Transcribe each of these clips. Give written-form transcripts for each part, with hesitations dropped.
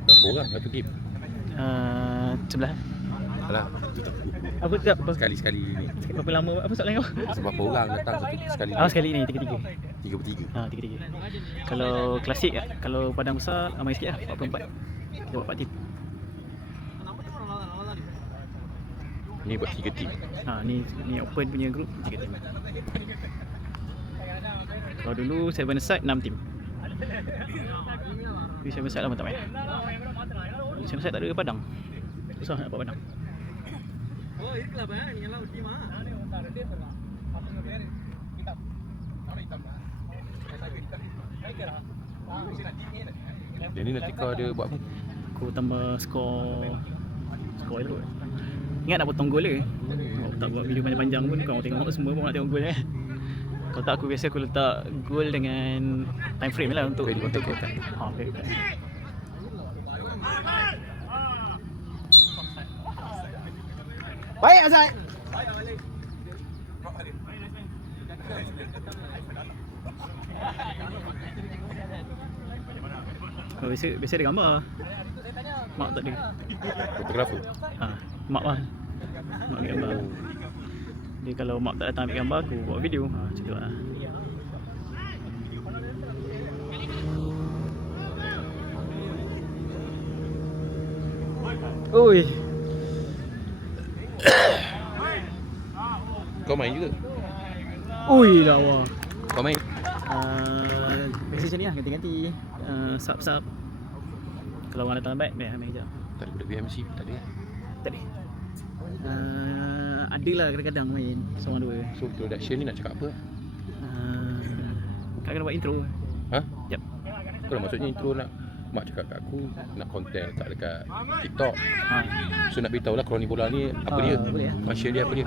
Berapa orang satu game? Sebelah. Alah, Apa tak apa? sekali-sekali ni. Berapa lama apa soalan kau? Berapa orang datang satu sekali? Sekali ni tiga-tiga. 3/3. Tiga-tiga. Kalau klasik kalau padang besar ramai sikit lah 44. Kita buat 4 tim. Ni buat 3 tim. Ni open punya group 3 tim. Kalau dulu 7 side 6 tim. Tapi 7 side lama tak main. 7 side tak ada padang. Susah nak dapat padang. Dia ni nanti kau ada buat apa? Aku tambah skor elok. Ingat nak potong gol ke? Kalau tak buat video panjang-panjang pun kau tengok semua pun nak tengok gol kan. Kalau tak aku biasa aku letak gol dengan time frame lah untuk Okay. Baik Azai. Biasa ada gambar. Mak tak ada. Fotografer. Mak lah. Mak ambil gambar. Jadi kalau mak tak datang ambil gambar aku buat video. Macam tu lah. Oi. Kau main juga? Ui lawa. Kau main? Biasa macam ni lah, ganti-ganti. Sub-sub. Kalau orang datang lambat, main kejap. Tak ada budak BMC? Tak ada kan? Tak ada. Adalah kadang-kadang main seorang dua. So introduction ni nak cakap apa? Kadang-kadang buat intro. Ha? Yep. Kau dah maksudnya intro nak mak cakap kat aku nak konten letak dekat TikTok. So nak beritahu lah kroni bola ni apa dia? Boleh lah. Function dia apa dia?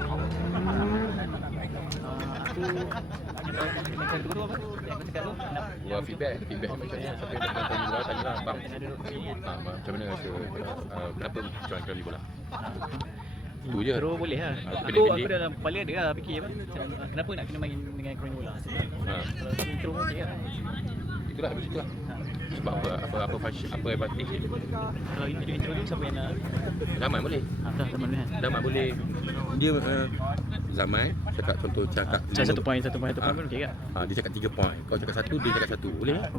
Buat feedback macam ni. Siapa yang nak nonton bola tanyalah bang. Macam mana rasa kenapa join kroni bola? Itu je. Intro boleh lah. Aku dalam kepala ada lah fikir apa. Kenapa nak kena main dengan kroni bola? Kalau intro pun okey lah. Itulah habis itulah. Sebab apa function, apa advantage dia? Kalau intro tu siapa yang nak? Zaman boleh. Zaman ni kan. Zaman boleh. Dia Zaman cakap contoh cakap Satu poin pun okey tak? dia cakap 3 point. Kau cakap 1, dia cakap 1. Boleh tak?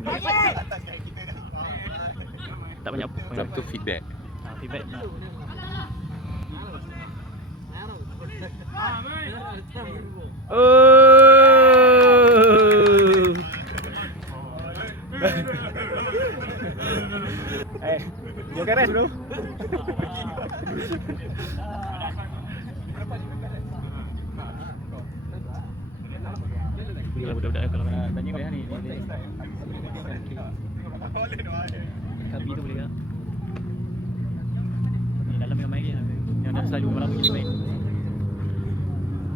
Tak banyak poin. Sebab tu feedback. Feedback. Bukan rest bro. Bila budak-budak kalau nak tanya boleh ni. Kabi tu boleh tak? Ni dalam yang main yang dah selalu malam begini main.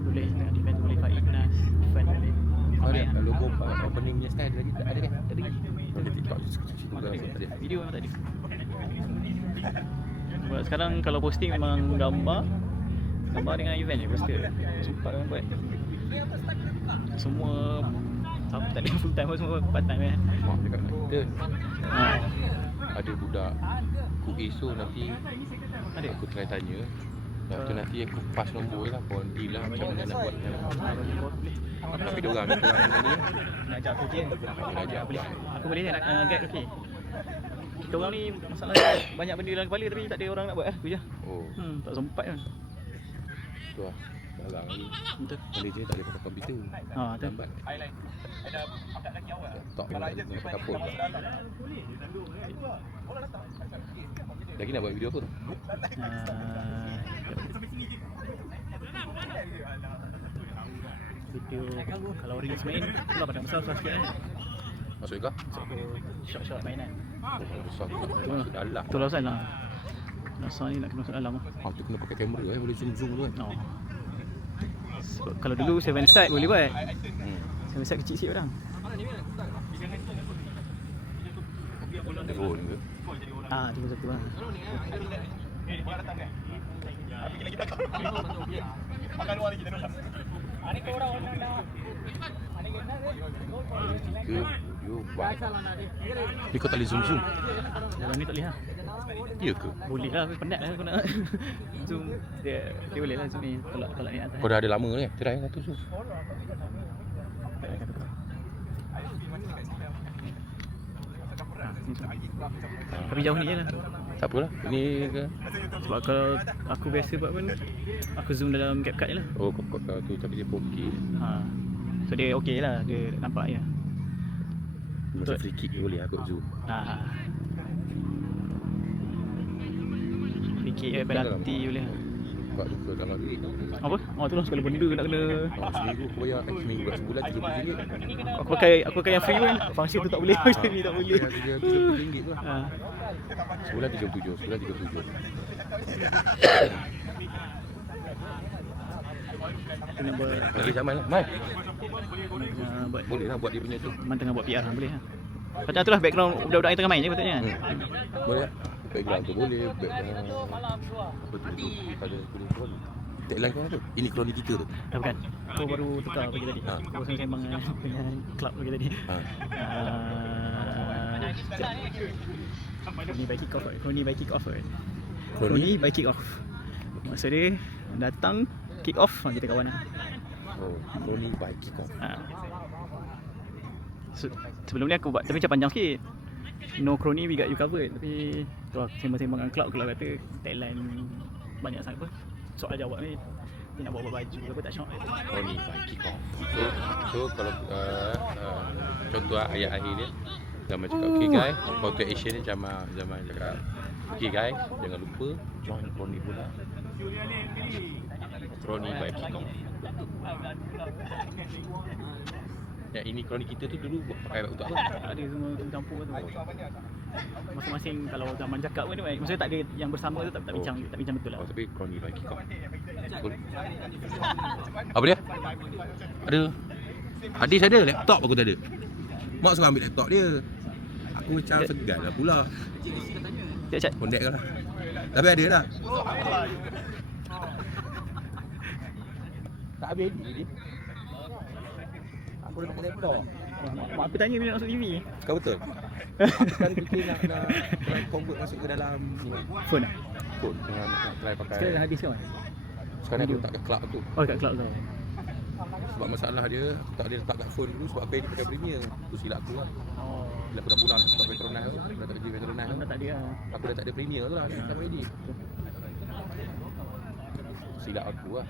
Boleh tengok defense boleh fight Nas, defend boleh. Ada logo opening punya style lagi tak ada kan? Tak ada lagi. Ada TikTok juga ada. Video memang tak ada. Sebab sekarang kalau posting memang gambar dengan event je poster. Sempat orang buat. Semua tak ada full time, semua part time kan. Mak dekat kita. Ada budak QA so nanti Ada. aku try tanya. Lepas tu nanti aku pass nombor lah, pun deal lah macam mana nak buat. Tapi diorang ni nak ajak aku je. nak ajak Boleh. Aku boleh nak guide okey. Kita orang ni masalah banyak benda dalam kepala tapi tak ada orang nak buat aku je. Oh, Tak sempat kan. tu lah. Dalam ni Betul. boleh je tak boleh pakai komputer. Betul. Lambat. Laptop pun tak boleh pakai phone. Lagi nak buat video apa? Video kalau release main tu lah pada besar sikit kan. Masuk kau? Short mainan. Besar aku nak masuk dalam. Betul lah Ustaz lah. Nasa ni nak kena masuk dalam lah. Tu kena pakai kamera boleh zoom tu kan. Sebab kalau dulu 7 side boleh buat. 7 side kecil sikit orang. Drone ke? Tu satu lah. Tiga, You buat. Ni kau tak boleh zoom. Dalam ni tak boleh lah. Ya ke? Boleh lah, penat lah aku nak zoom. Dia boleh lah zoom ni, tolak ni atas. Kau dah ada lama ni. Try satu zoom. Tapi jauh ni je lah. Tak apalah. Ini ke? Sebab kalau aku biasa buat pun, aku zoom dalam CapCut je lah. Oh, kau tu tapi dia 4K. So dia okey lah, dia nampak je. Macam free kick boleh aku zoom. Fikir penalti boleh lah. Buat lupa dalam duit. Apa? Tu lah sekali benda nak kena. Seminggu aku bayar seminggu kat sebulan RM30. Aku pakai yang free pun. Function tu tak boleh. Macam ni tak boleh. RM30 tu lah. Sebulan 37. Sebulan 37. Kena buat Lagi zaman lah. Mai. buat Boleh lah buat dia punya tu. Man tengah buat PR lah, boleh lah. Macam tu lah background budak-budak yang tengah main je patutnya. Boleh lah. Background tu boleh. Background apa tu? Ada boleh tu. Tagline kau tu. Ini kroni kita tu. Bukan. Kau baru tukar pagi tadi. Kau sembang dengan club pagi tadi. Kroni by kick off. Kroni by kick off. Kroni by kick off. Maksud dia datang kick off kita kawan. Oh, kroni by kick off. Sebelum ni aku buat tapi macam panjang sikit. No crony we got you covered. Tapi tu lah sembang-sembang dengan Cloud kata tagline banyak sangat apa. Soal jawab ni dia nak bawa baju apa tak syok. Kroni by kick off. So kalau contoh ayat akhir dia zaman cakap okay guys, call to action ni zaman cakap okay guys, jangan lupa join kroni pula. Kroni by kick off. Yang ini kroni kita tu dulu pakai untuk apa? Ada semua campur tu. Masing-masing kalau zaman cakap pun maksudnya tak ada yang bersama tu tak bincang betul lah. Oh, tapi kroni by kick off. Apa dia? Ada. Hadis ada, laptop aku tak ada. Mak suruh ambil laptop dia. Aku macam segan lah pula. Cak. Kondak lah. Tapi ada dah. Tak habis ni. Aku dah dapat laptop. Mak aku tanya bila nak masuk TV. Kau betul? Aku kan fikir nak convert masuk ke dalam ni. Phone lah. Phone dengan try pakai. Sekarang dah habis kan? Sekarang aku letak kat cloud tu. Oh kat cloud tu. Sebab masalah dia tak ada letak kat phone dulu sebab aku edit pakai Premiere. Tu silap aku lah. Oh. Bila aku dah pulang tak Petronas tu, dah tak kerja Petronas tu. Dah tak ada lah. Aku dah tak ada Premiere tu lah, tak boleh edit. Silap aku lah.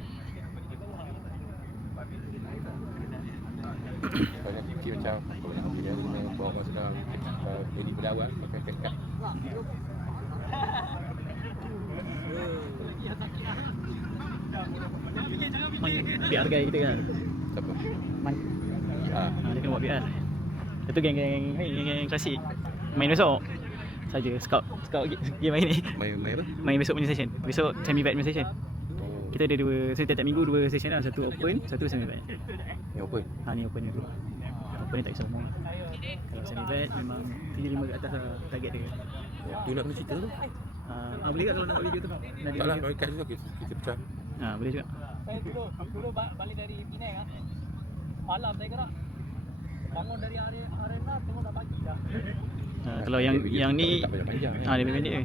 Banyak fikir macam kalau nak pergi dengan bawa masa dalam edit pada awal pakai CapCut. PR guy kita kan. Siapa? Man. Ya. Dia kena buat PR. Itu geng klasik. Main besok. Saja scout game main ni. Main apa? Main besok punya session. Besok semi vet punya session. Kita ada setiap minggu 2 session lah. Satu open, satu semi vet. Yang open? Ni open ni tu. Open ni tak kisah semua. Kalau semi vet memang 3-5 ke atas lah target dia. Tu nak kena cerita tu? Boleh tak kalau nak buat video tu? Tak lah, kalau ikat tu kita pecah. Boleh juga. Dulu balik dari Penang malam saya gerak bangun dari arena tengok dah pagi dah. Kalau yang ni tak panjang. dia pendek je.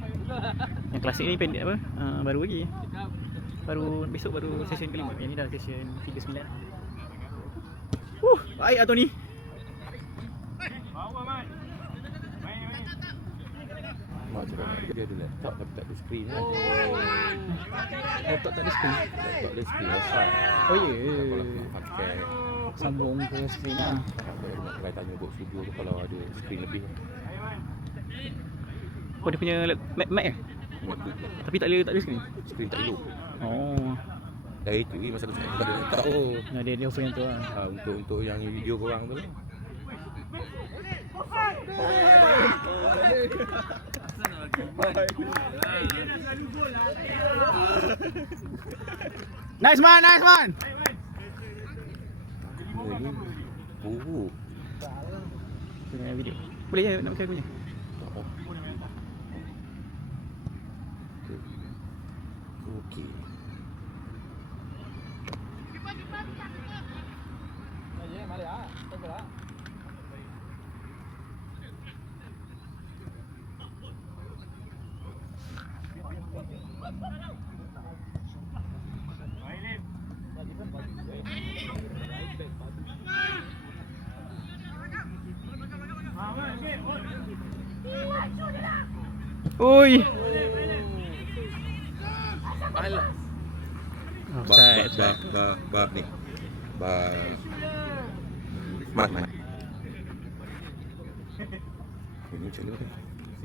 Yang klasik ni pendek apa? Baru lagi. Besok baru session kelima. Yang ni dah session 39. Baik Tony. Mak cakap dia ada laptop tapi tak ada screen kan. Laptop tak ada screen. Laptop dia screen besar. Oh ya. Kalau nak pakai Sambung ke screen lah. nak try tanya buat studio tu kalau ada screen lebih. Oh dia punya Mac eh? MacBook Tapi tak ada screen. screen tak elok. Oh. Dah itu masa aku cakap tak ada laptop tu. Dia offer yang tu lah. Untuk yang video korang tu lah. Nice man. Ini buruk. Tengah video. Boleh je nak pakai aku ni. Okey. Ui. Alah. Offside. Ba ni. Ba mat. Ini macam mana?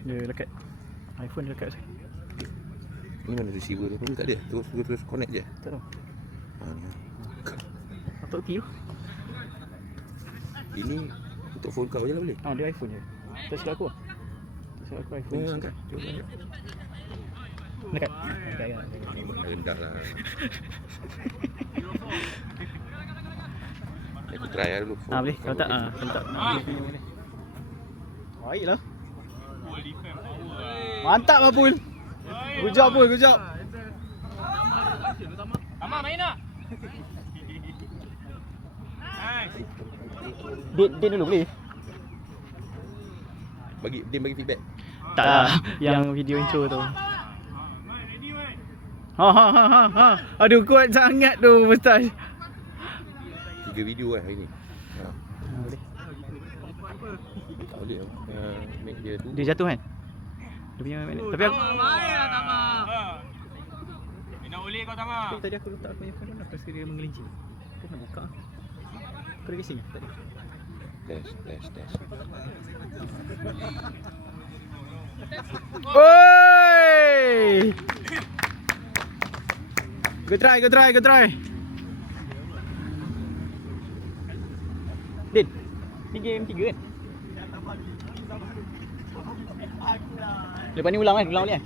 Dia dekat iPhone dia dekat saya. Ini mana receiver dia pun tak ada. Terus connect je. Tak tahu. Ha ni. Atau tiru. Ini untuk phone kau je lah boleh. Ah, dia iPhone je. Tak silap aku. Tak silap aku iPhone. Oh, angkat. Cuba angkat. Dekat. Dekat kan. Rendah lah. Aku try lah dulu. Ah, boleh. Kalau tak kalau tak. Baiklah. Mantap Apul. Good job Apul, good job. Tama main nak. Dia dulu boleh? Bagi feedback. Tak lah. Yang video intro tu. Ha. Aduh kuat sangat tu Ustaz. 3 video hari ni. Ha. Boleh. Tak boleh. Make dia tu. Dia jatuh kan? Dia punya minit. Tapi aku Baiklah Tama. Nak oleh kau Tama. tapi tadi aku letak aku punya phone aku rasa dia menggelincir. Aku nak buka. Kau ada casing tadi? Test. Oi! Go try. Din, ni game 3 kan? Lepas ni ulang balik kan?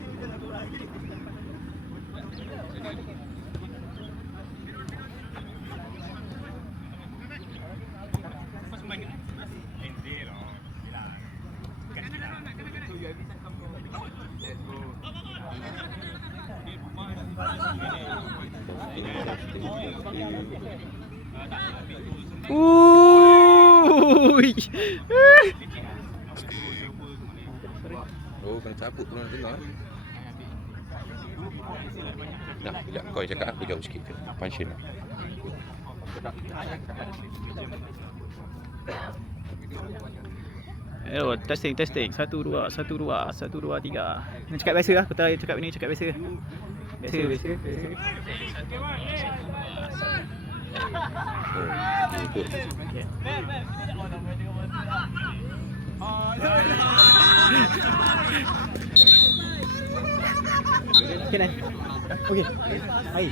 Ui. Oh, kena cabut tu nak tengok. Nah, sekejap kau cakap aku jauh sikit je. Function lah. Oh, testing. 1 2 3. Ni cakap biasa lah. Aku tak cakap ni cakap biasa. Biasa. Ikut. Okay. Okay, nice. Okay. Hai.